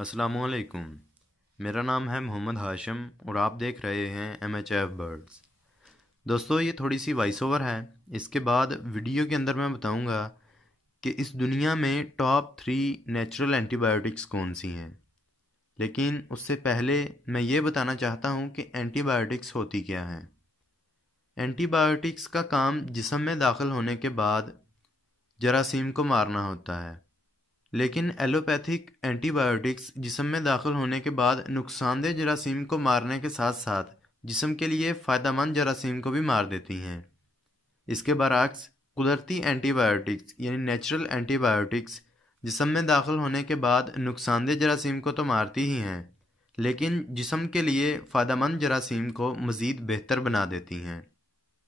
अस्सलामुअलैकुम। मेरा नाम है मोहम्मद हाशिम और आप देख रहे हैं MHF बर्ड्स। दोस्तों, ये थोड़ी सी वॉइस ओवर है। इसके बाद वीडियो के अंदर मैं बताऊंगा कि इस दुनिया में टॉप 3 नेचुरल एंटीबायोटिक्स कौन सी हैं। लेकिन उससे पहले मैं ये बताना चाहता हूँ कि एंटीबायोटिक्स होती क्या हैं। एंटीबायोटिक्स का काम जिस्म में दाखिल होने के बाद जरासीम को मारना होता है, लेकिन एलोपैथिक एंटीबायोटिक्स जिस्म में दाखिल होने के बाद नुकसानदेह जरासीम को मारने के साथ साथ जिस्म के लिए फ़ायदेमंद जरासीम को भी मार देती हैं। इसके बरअक्स कुदरती एंटीबायोटिक्स यानी नेचुरल एंटीबायोटिक्स जिस्म में दाखिल होने के बाद नुकसानदेह जरासीम को तो मारती ही हैं, लेकिन जिस्म के लिए फ़ायदेमंद जरासीम को मज़ीद बेहतर बना देती हैं।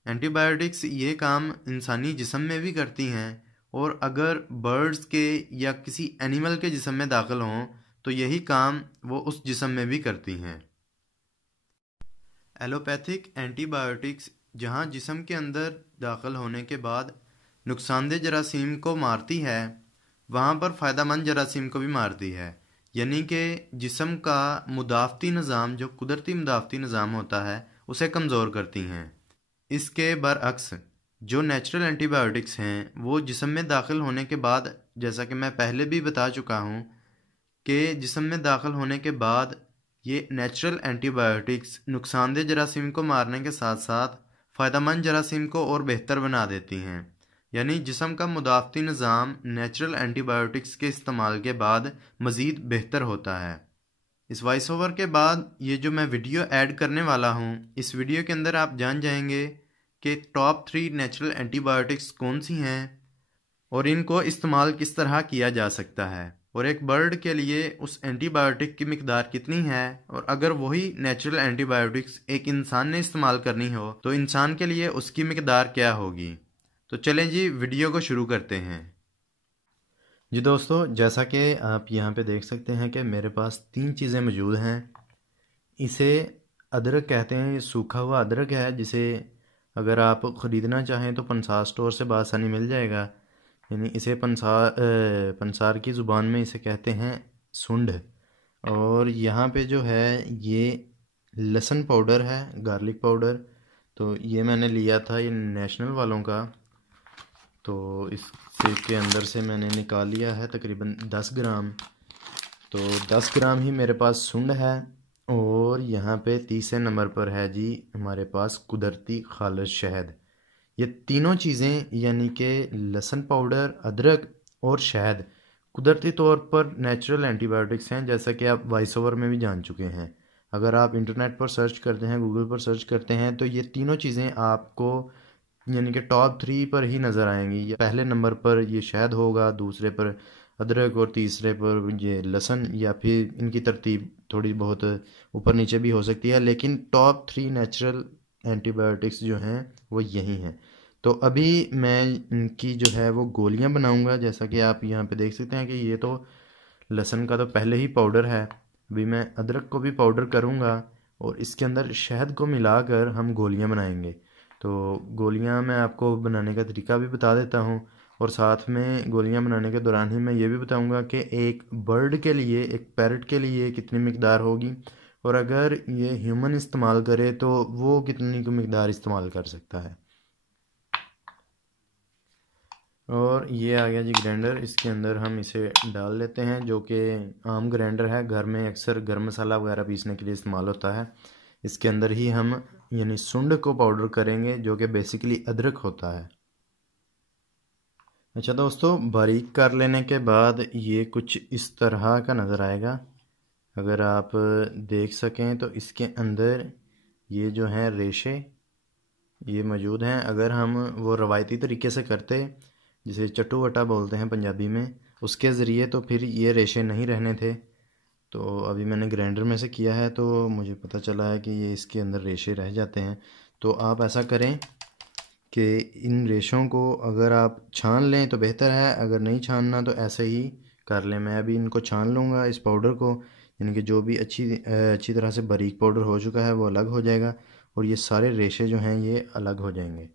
एंटीबायोटिक्स ये काम इंसानी जिस्म में भी करती हैं, और अगर बर्ड्स के या किसी एनिमल के जिस्म में दाखिल हों तो यही काम वो उस जिस्म में भी करती हैं। एलोपैथिक एंटीबायोटिक्स जहाँ जिस्म के अंदर दाखिल होने के बाद नुकसानदेह जरासीम को मारती है, वहाँ पर फ़ायदेमंद जरासीम को भी मारती है, यानी कि जिस्म का मुदाफ़ती निज़ाम जो कुदरती मुदाफ़ती निज़ाम होता है उसे कमज़ोर करती हैं। इसके बरअक्स जो नेचुरल एंटीबायोटिक्स हैं वो जिस्म में दाखिल होने के बाद, जैसा कि मैं पहले भी बता चुका हूँ कि जिस्म में दाखिल होने के बाद ये नेचुरल एंटीबायोटिक्स नुकसानदेह जरासीम को मारने के साथ साथ फ़ायदेमंद जरासीम को और बेहतर बना देती हैं। यानी जिस्म का मुदाफ़ती निज़ाम नेचुरल एंटीबायोटिक्स के इस्तेमाल के बाद मज़ीद बेहतर होता है। इस वॉइस ओवर के बाद ये जो मैं वीडियो ऐड करने वाला हूँ, इस वीडियो के अंदर आप जान जाएंगे कि टॉप 3 नेचुरल एंटीबायोटिक्स कौन सी हैं और इनको इस्तेमाल किस तरह किया जा सकता है, और एक बर्ड के लिए उस एंटीबायोटिक की मिकदार कितनी है, और अगर वही नेचुरल एंटीबायोटिक्स एक इंसान ने इस्तेमाल करनी हो तो इंसान के लिए उसकी मिकदार क्या होगी। तो चलें जी, वीडियो को शुरू करते हैं। जी दोस्तों, जैसा कि आप यहाँ पे देख सकते हैं कि मेरे पास 3 चीज़ें मौजूद हैं। इसे अदरक कहते हैं, ये सूखा हुआ अदरक है, जिसे अगर आप ख़रीदना चाहें तो पंसार स्टोर से बआसानी मिल जाएगा। यानी इसे पंसार की ज़ुबान में इसे कहते हैं सुंड। और यहाँ पे जो है ये लहसुन पाउडर है, गार्लिक पाउडर। तो ये मैंने लिया था ये नेशनल वालों का, तो इससे के अंदर से मैंने निकाल लिया है तकरीबन 10 ग्राम। तो 10 ग्राम ही मेरे पास सुंड है। और यहाँ पे तीसरे नंबर पर है जी हमारे पास कुदरती खालिस शहद। ये तीनों चीज़ें यानी कि लहसुन पाउडर, अदरक और शहद कुदरती तौर पर नेचुरल एंटीबायोटिक्स हैं, जैसा कि आप वॉइस ओवर में भी जान चुके हैं। अगर आप इंटरनेट पर सर्च करते हैं, गूगल पर सर्च करते हैं, तो ये तीनों चीज़ें आपको यानी कि टॉप 3 पर ही नज़र आएंगी। पहले नंबर पर ये शहद होगा, दूसरे पर अदरक और तीसरे पर ये लहसुन, या फिर इनकी तरतीब थोड़ी बहुत ऊपर नीचे भी हो सकती है, लेकिन टॉप 3 नेचुरल एंटीबायोटिक्स जो हैं वो यही हैं। तो अभी मैं इनकी जो है वो गोलियां बनाऊंगा, जैसा कि आप यहाँ पे देख सकते हैं कि ये तो लहसुन का तो पहले ही पाउडर है। अभी मैं अदरक को भी पाउडर करूँगा और इसके अंदर शहद को मिलाकर हम गोलियां बनाएंगे। तो गोलियां मैं आपको बनाने का तरीका भी बता देता हूँ, और साथ में गोलियां बनाने के दौरान ही मैं ये भी बताऊंगा कि एक बर्ड के लिए, एक पैरट के लिए कितनी मिकदार होगी, और अगर ये ह्यूमन इस्तेमाल करे तो वो कितनी की मिकदार इस्तेमाल कर सकता है। और ये आ गया जी ग्राइंडर। इसके अंदर हम इसे डाल लेते हैं, जो कि आम ग्राइंडर है, घर में अक्सर गर्म मसाला वगैरह पीसने के लिए इस्तेमाल होता है। इसके अंदर ही हम यानी सुंड को पाउडर करेंगे, जो कि बेसिकली अदरक होता है। अच्छा दोस्तों, बारीक कर लेने के बाद ये कुछ इस तरह का नज़र आएगा। अगर आप देख सकें तो इसके अंदर ये जो हैं रेशे ये मौजूद हैं। अगर हम वो रवायती तरीके से करते, जिसे चट्टू वटा बोलते हैं पंजाबी में, उसके ज़रिए तो फिर ये रेशे नहीं रहने थे। तो अभी मैंने ग्राइंडर में से किया है तो मुझे पता चला है कि ये इसके अंदर रेशे रह जाते हैं। तो आप ऐसा करें कि इन रेशों को अगर आप छान लें तो बेहतर है, अगर नहीं छानना तो ऐसे ही कर लें। मैं अभी इनको छान लूँगा, इस पाउडर को, यानी कि जो भी अच्छी तरह से बारीक पाउडर हो चुका है वो अलग हो जाएगा, और ये सारे रेशे जो हैं ये अलग हो जाएंगे।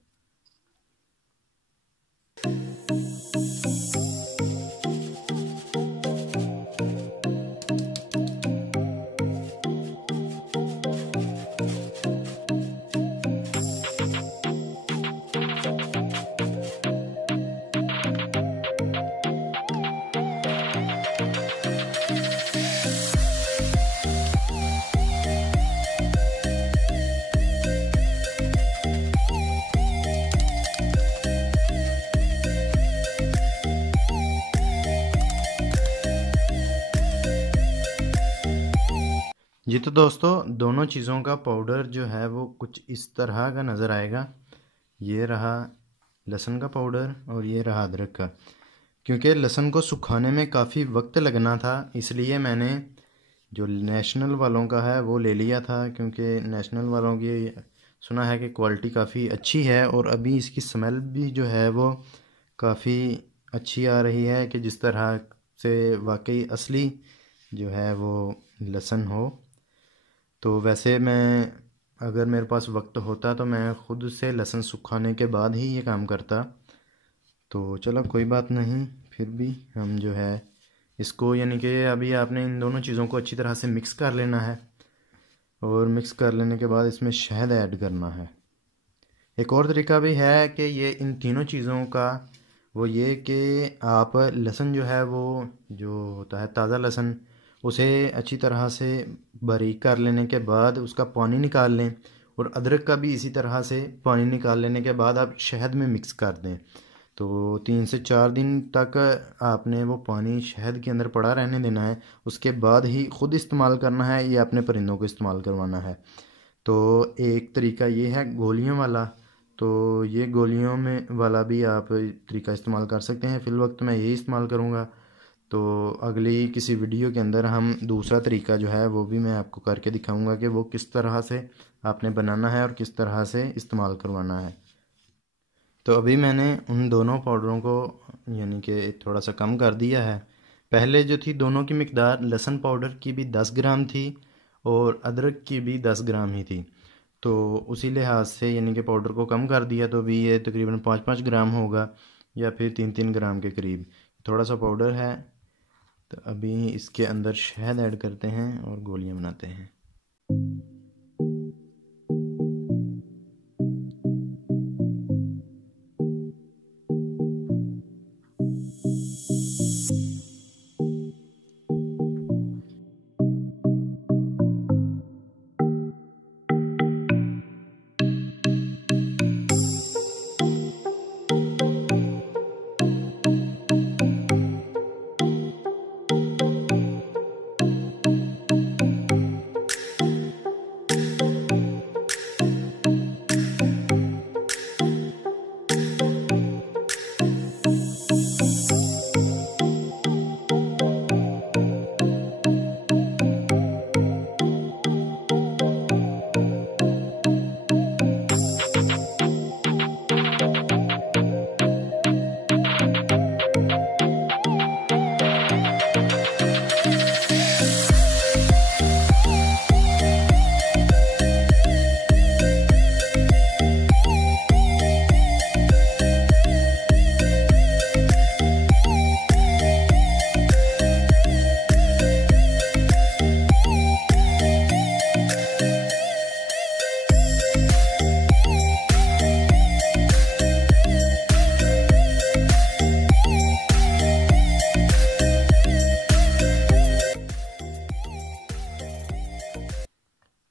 जी तो दोस्तों, दोनों चीज़ों का पाउडर जो है वो कुछ इस तरह का नज़र आएगा। ये रहा लहसुन का पाउडर और ये रहा अदरक का। क्योंकि लहसुन को सुखाने में काफ़ी वक्त लगना था, इसलिए मैंने जो नेशनल वालों का है वो ले लिया था। क्योंकि नेशनल वालों की सुना है कि क्वालिटी काफ़ी अच्छी है और अभी इसकी स्मेल भी जो है वो काफ़ी अच्छी आ रही है, कि जिस तरह से वाकई असली जो है वो लहसुन हो। तो वैसे मैं, अगर मेरे पास वक्त होता तो मैं ख़ुद से लहसुन सुखाने के बाद ही ये काम करता। तो चलो कोई बात नहीं, फिर भी हम जो है इसको, यानी कि अभी आपने इन दोनों चीज़ों को अच्छी तरह से मिक्स कर लेना है और मिक्स कर लेने के बाद इसमें शहद ऐड करना है। एक और तरीका भी है कि ये इन तीनों चीज़ों का वो ये कि आप लहसुन जो है वो जो होता है ताज़ा लहसुन, उसे अच्छी तरह से बारीक कर लेने के बाद उसका पानी निकाल लें, और अदरक का भी इसी तरह से पानी निकाल लेने के बाद आप शहद में मिक्स कर दें। तो 3 से 4 दिन तक आपने वो पानी शहद के अंदर पड़ा रहने देना है। उसके बाद ही ख़ुद इस्तेमाल करना है या अपने परिंदों को इस्तेमाल करवाना है। तो एक तरीका ये है गोलियों वाला। तो ये गोलियों में वाला भी आप तरीका इस्तेमाल कर सकते हैं। फ़िलवक्त मैं यही इस्तेमाल करूँगा। तो अगली किसी वीडियो के अंदर हम दूसरा तरीका जो है वो भी मैं आपको करके दिखाऊंगा कि वो किस तरह से आपने बनाना है और किस तरह से इस्तेमाल करवाना है। तो अभी मैंने उन दोनों पाउडरों को यानी कि थोड़ा सा कम कर दिया है। पहले जो थी दोनों की मिकदार, लहसुन पाउडर की भी 10 ग्राम थी और अदरक की भी 10 ग्राम ही थी। तो उसी लिहाज से यानी कि पाउडर को कम कर दिया, तो अभी ये तकरीबन 5-5 ग्राम होगा या फिर 3-3 ग्राम के करीब थोड़ा सा पाउडर है। तो अभी इसके अंदर शहद ऐड करते हैं और गोलियां बनाते हैं।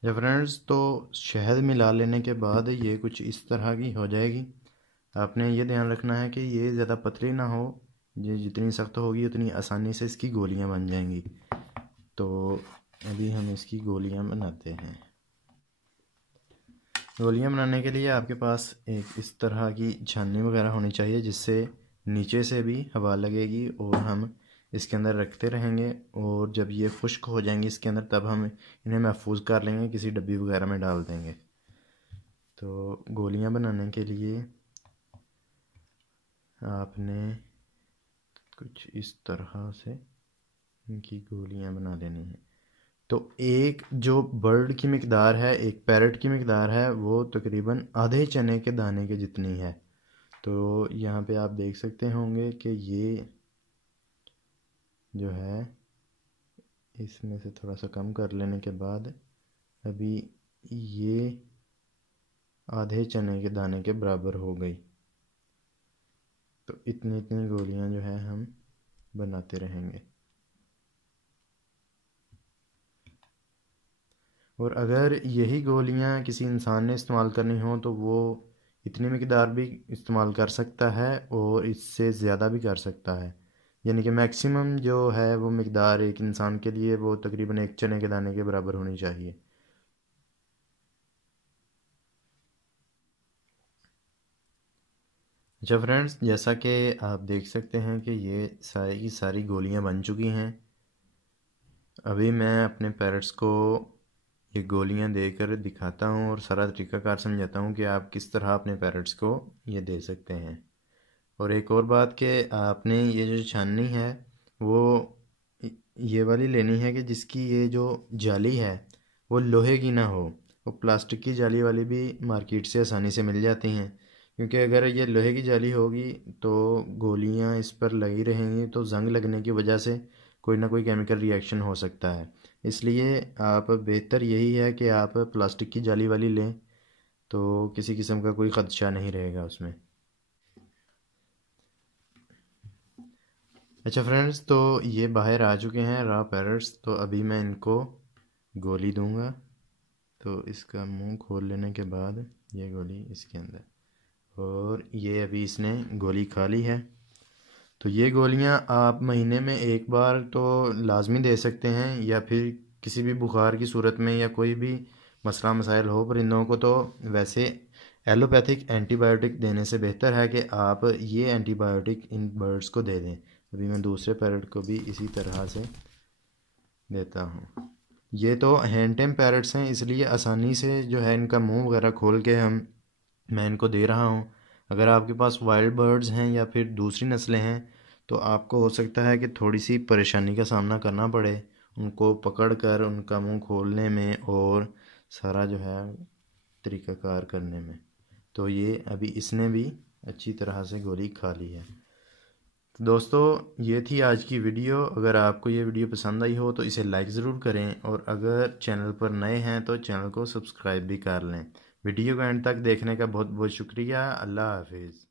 जब फ्रेंड्स, तो शहद मिला लेने के बाद ये कुछ इस तरह की हो जाएगी। आपने ये ध्यान रखना है कि ये ज़्यादा पतली ना हो। ये जितनी सख्त होगी उतनी आसानी से इसकी गोलियां बन जाएंगी। तो अभी हम इसकी गोलियां बनाते हैं। गोलियां बनाने के लिए आपके पास एक इस तरह की छाननी वगैरह होनी चाहिए, जिससे नीचे से भी हवा लगेगी और हम इसके अंदर रखते रहेंगे। और जब ये खुश्क हो जाएंगी इसके अंदर, तब हम इन्हें महफूज कर लेंगे, किसी डब्बी वगैरह में डाल देंगे। तो गोलियां बनाने के लिए आपने कुछ इस तरह से इनकी गोलियां बना लेनी है। तो एक जो बर्ड की मिकदार है, एक पैरट की मिकदार है, वो तकरीबन आधे चने के दाने के जितनी है। तो यहाँ पे आप देख सकते होंगे कि ये जो है इसमें से थोड़ा सा कम कर लेने के बाद अभी ये आधे चने के दाने के बराबर हो गई। तो इतनी इतनी गोलियां जो है हम बनाते रहेंगे। और अगर यही गोलियां किसी इंसान ने इस्तेमाल करनी हो तो वो इतनी मिकदार भी इस्तेमाल कर सकता है और इससे ज़्यादा भी कर सकता है। यानी कि मैक्सिमम जो है वो मिकदार एक इंसान के लिए वो तकरीबन एक चने के दाने के बराबर होनी चाहिए। अच्छा फ्रेंड्स, जैसा कि आप देख सकते हैं कि ये सारी की सारी गोलियां बन चुकी हैं। अभी मैं अपने पैरट्स को ये गोलियां देकर दिखाता हूँ और सारा तरीक़ाकार समझाता हूँ कि आप किस तरह अपने पैरट्स को ये दे सकते हैं। और एक और बात कि आपने ये जो छाननी है वो ये वाली लेनी है कि जिसकी ये जो जाली है वो लोहे की ना हो। वो प्लास्टिक की जाली वाली भी मार्केट से आसानी से मिल जाती हैं, क्योंकि अगर ये लोहे की जाली होगी तो गोलियां इस पर लगी रहेंगी तो जंग लगने की वजह से कोई ना कोई केमिकल रिएक्शन हो सकता है। इसलिए आप बेहतर यही है कि आप प्लास्टिक की जाली वाली लें, तो किसी किस्म का कोई ख़दशा नहीं रहेगा उसमें। अच्छा फ्रेंड्स, तो ये बाहर आ चुके हैं रॉ पैरट्स। तो अभी मैं इनको गोली दूंगा। तो इसका मुंह खोल लेने के बाद ये गोली इसके अंदर, और ये अभी इसने गोली खा ली है। तो ये गोलियां आप महीने में एक बार तो लाजमी दे सकते हैं, या फिर किसी भी बुखार की सूरत में या कोई भी मसला मसाइल हो परिंदों को, तो वैसे एलोपैथिक एंटीबायोटिक देने से बेहतर है कि आप ये एंटीबायोटिक इन बर्ड्स को दे दें। अभी मैं दूसरे पैरट को भी इसी तरह से देता हूँ। ये तो हैंड टेम पैरट्स हैं, इसलिए आसानी से जो है इनका मुंह वगैरह खोल के मैं इनको दे रहा हूँ। अगर आपके पास वाइल्ड बर्ड्स हैं या फिर दूसरी नस्लें हैं तो आपको हो सकता है कि थोड़ी सी परेशानी का सामना करना पड़े उनको पकड़ कर उनका मुंह खोलने में और सारा जो है तरीक़ाकार करने में। तो ये अभी इसने भी अच्छी तरह से गोली खा ली है। तो दोस्तों, ये थी आज की वीडियो। अगर आपको ये वीडियो पसंद आई हो तो इसे लाइक ज़रूर करें, और अगर चैनल पर नए हैं तो चैनल को सब्सक्राइब भी कर लें। वीडियो को एंड तक देखने का बहुत बहुत शुक्रिया। अल्लाह हाफिज़।